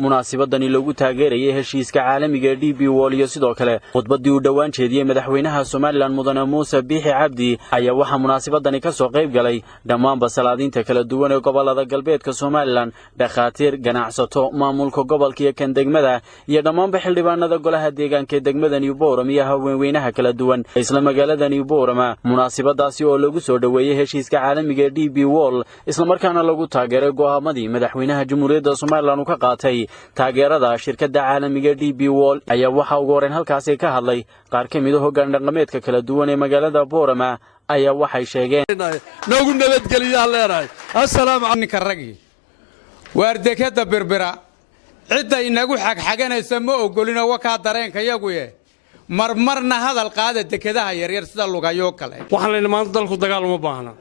munaasabadani lagu taageerayay heshiiska caalamiga ee DP World iyo sidoo kale khudbadii uu dhawaan jeediyay madaxweynaha Soomaaliland Mudane Muuse Biixi Cabdi ayaa waxa munaasabadani ka soo qayb galay dhammaan saladinta kala duwan ee gobolada galbeedka Soomaaliland dhakhaatiir ganacsato maamulka gobolka iyo kan degmada iyo dhammaan xildhibaanada golaha deegaanka degmada Boorama iyo haweenweynaha kala duwan isla magaalada Boorama munaasabadaasi oo lagu soo dhaweeyay heshiiska caalamiga ee DP World isla markaana lagu taageeray go'aamadii madaxweynaha Jamhuuriyadda Soomaaliland uu ka qaatay taageerada shirkadda caalamiga DP World ayaa waxa ugu horeen halkaas ka hadlay qaar ka mid ah hoggaan dhaqameedka kala duwan ee magaalada Boorama ayaa waxay sheegeen noogu nabadgeliyaa leeyahay assalaamu calaykum ragi waar dekada berbera cidda inagu xagxaganaysa ma ogolina waka dareenka iyagu marmarna hadal qaada dekadaha yaryar sida lugayo kale waxaan leeyahay maanta dalku dagaal uma baahna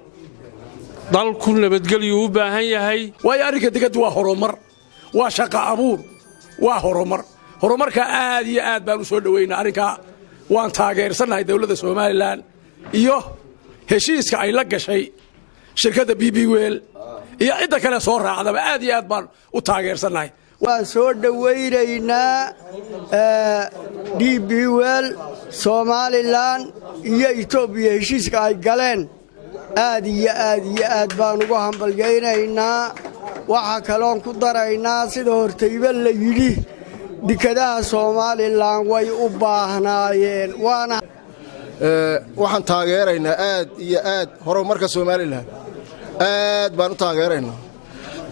dalku nabadgeliyo u baahan yahay way arrinka dekadu waa horumar waa shaqo abuur waa horumarka aad iyo aad baan u soo dhaweynaa arrinka waan taageersanahay dawladda Soomaaliland iyo heshiiska ay la gashay shirkadda DP World iyo cidda kale soo raacdaba aad iyo aad baan u taageersanahay waan soo dhaweynaynaa DP World Soomaaliland iyo Itoobiya heshiiska ay galeen aad iyo aad baan ugu hambalyeeynaa waxa kale oo ku daraynaa sida hortayba la yiri dekadaha Soomaaliland way u baahnaayeen waxaan taageeraynaa aad iyo aad horumarka Soomaaliland aad baan u taageeraynaa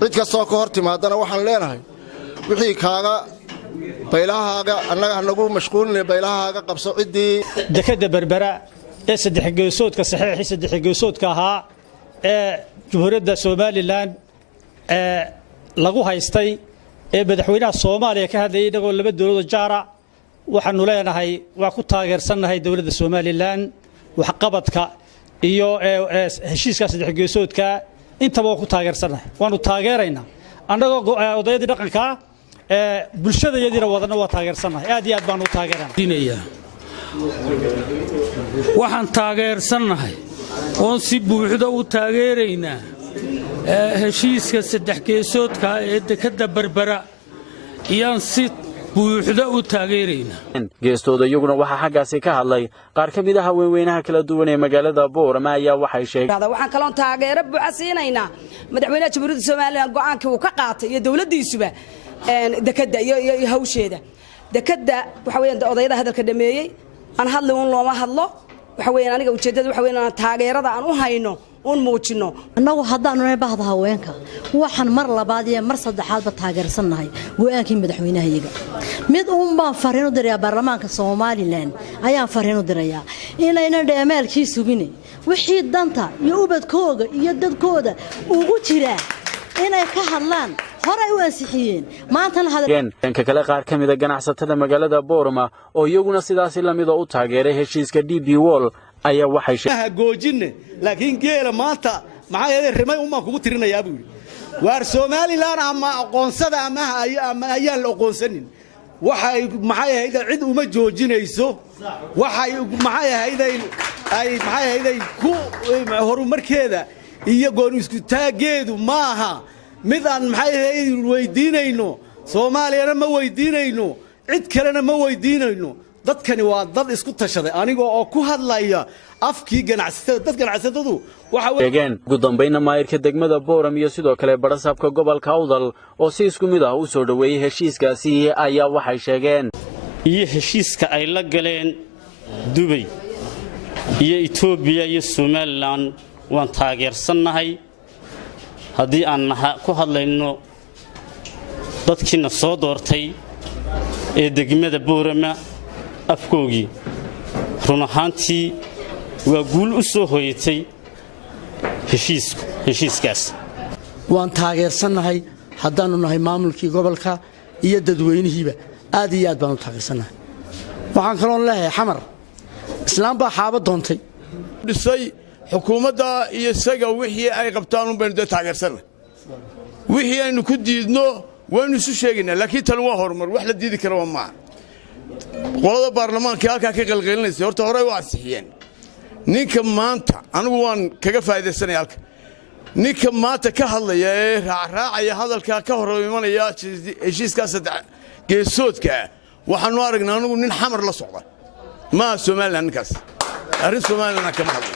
cid kastoo ka hor timaadana waxaan leenahay wixii kaaga baylahaaga annaga nagu mashquulinay baylahaaga qabso cidii dekada berbera ee sadex gesodka saxiixii sadex gesodka ahaa ee Jamhuuriyadda Soomaaliland lagu haystay ee madaxweynaha Soomaaliya ka hadlayay inagoo laba dawlad jaara waxaanu leenahay waa ku taageersanahay dawladda Soomaaliland wax qabadka iyo heshiiska sadex gesodka intaba ku taageersanahay waanu taageeraynaa annagoo odayadha dhaqanka bulshada iyadina wadana waa taageersanahay aad iyo aad baan u taageeranaa waxaan taageersanahay oo si buuxda u taageeraynaa heshiiska sadex gesodka ee dekada berbera iyaan si buuxda u taageeraynaa geestooda iyaguna waxa xagaasi ka hadlay qaar ka mid ah haweenweynaha kala duwan ee magaalada Boorama ayaa waxay sheegeen waxaan kala taageero buuxsiinaynaa madaxweynaha Jamhuuriyadda Soomaaliland go'aankii uu ka qaatay iyo dawladdiisuba dekada iyo hawsheeda dekada waxa weeyaan odayadha hadalka dhameeyay aan hadlay un looma hadlo waxa weeyaan aniga ujeedada waxa weeyaan taageerada aan u hayno muujino annagu haddaanu nahay bahda haweenka waxaan mar labaad iyo mar saddexaad ba taageersanahay go'aankii madaxweynaha mid baan fariin u diray baarlamaanka Soomaaliland ayaan fariin u diray inayna dheemeelkii sugine wixii danta iyo ubadkooda iyo dadkooda ugu jira inay ka hadlaan hore u ansixiyeen maanta hadalka kale qaar ka mid ah ganacsatada magaalada Boorama oo iyaguna sidaas la mid ah u taageeray heshiiska DP World ayaa waxay sheegeen laakiin geela maanta maxay yahay rimay kugu tirinayaa buu waar Soomaaliland ama aqoonsada ama ayaan la aqoonsanin waxay maxay yahay cid uma joojinayso waxay maxay yahay ku horumarkeeda iyo goon isku taageedu maaha mid aan maxay yahay weydiinayno Soomaaliyana ma weydiinayno cid kalena ma weydiinayno dadkani waa dad isku tashaday aniga oo ku hadlaya afkii ganacsatada dad ganacsatadu waxa weeyaan ugu dambeynna maayirka degmada Boorama iyo sidoo kale barasaabka gobolka Awdal oo si isku mid ah u soo dhaweeyay heshiiskaasi ayaa waxay sheegeen iyo heshiiska ay la galeen Dubai iyo Itoobiya iyo Soomaaliland waan taageersanahay haddii aan ku hadlayno dadkina soo doortay ee degmada Boorama afkoogii run ahaantii waa guul u soo hoyatay heshiiskaas waan taageersanahay haddaanu nahay maamulkii gobolka iyo dadweynihiiba aad iyo aad baan u taageersanahay waxaan kaloo leeyahay xamar islaam baa xaaba doontay dhisay xukuumadda iyo isaga wixii ay qabtaan u baan taageersanahay wixii aynu ku diidno waynu isu sheegaynaa laakiin tan waa horumar wax la diidi karo ma qolada baarlamaanka halka ka qalqalinaysa horta hore waa ansixiyeen ninka maanta anigu waan kaga faa'iideysanay halka ninka maanta ka hadlaya ee raacraacaya hadalka ka hor imanaya heshiiska saddex geesoodka waxaanu aragnaa anigu nin xamar la socda ma Soomaaliland ninkaas arrin Soomaaliland kama hadlo